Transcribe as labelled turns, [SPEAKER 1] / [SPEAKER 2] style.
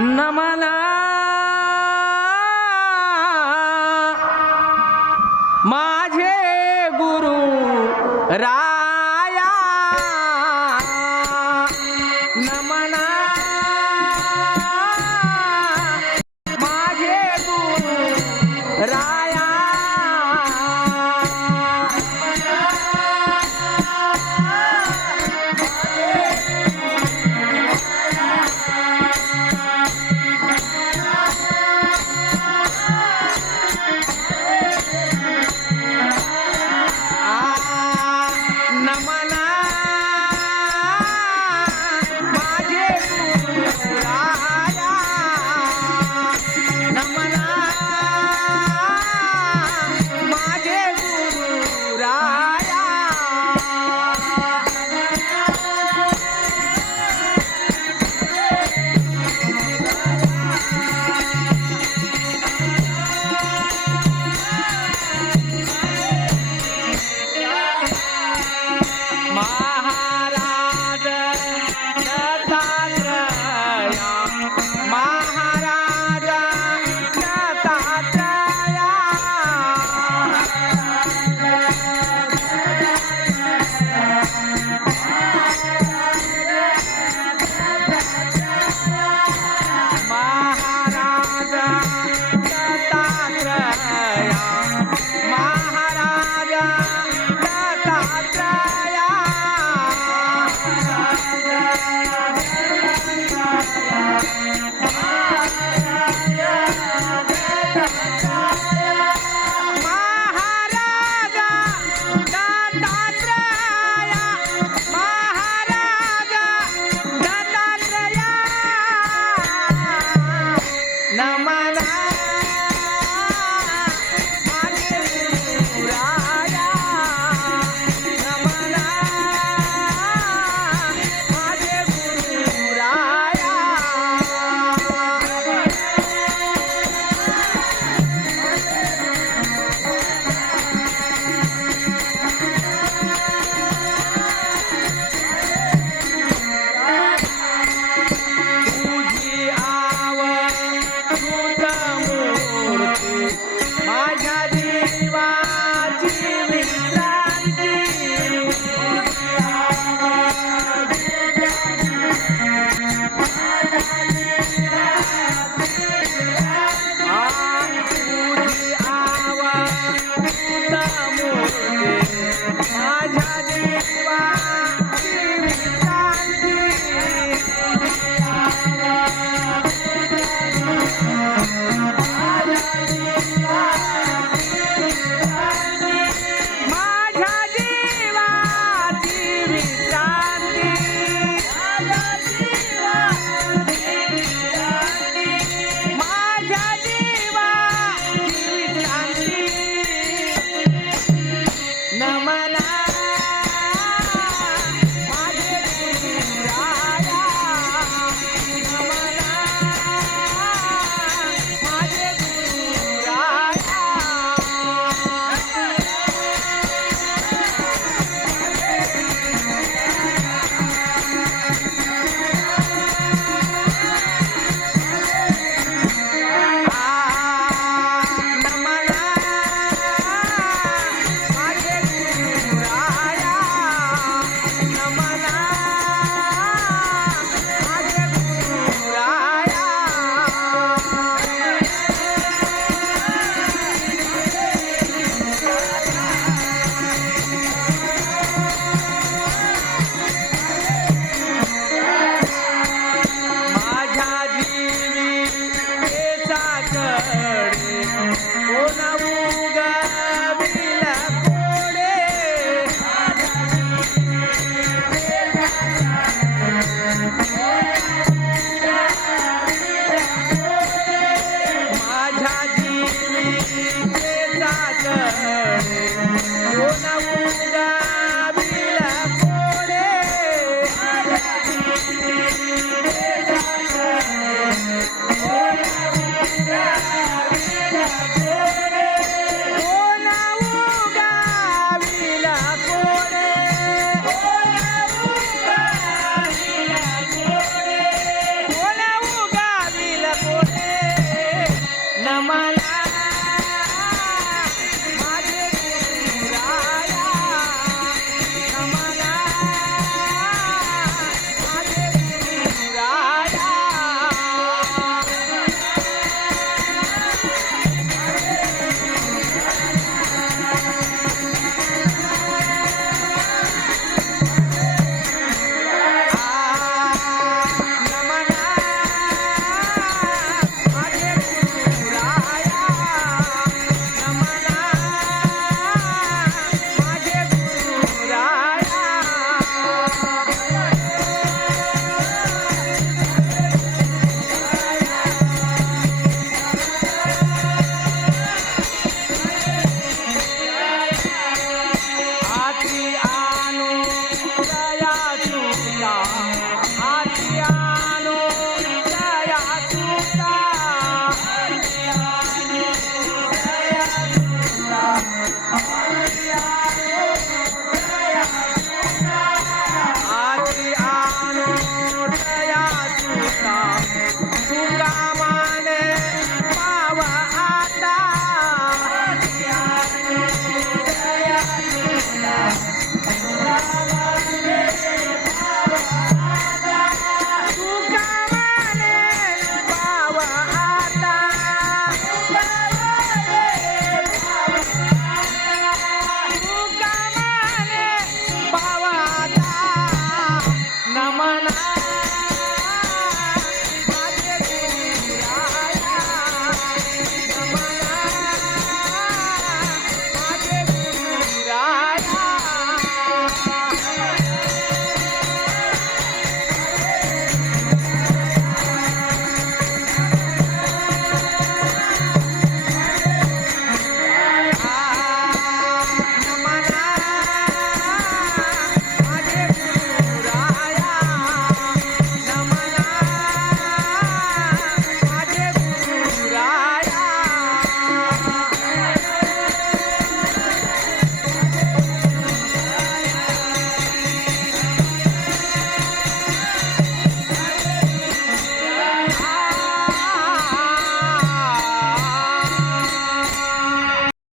[SPEAKER 1] ನಮನಾ নাড়ে ও না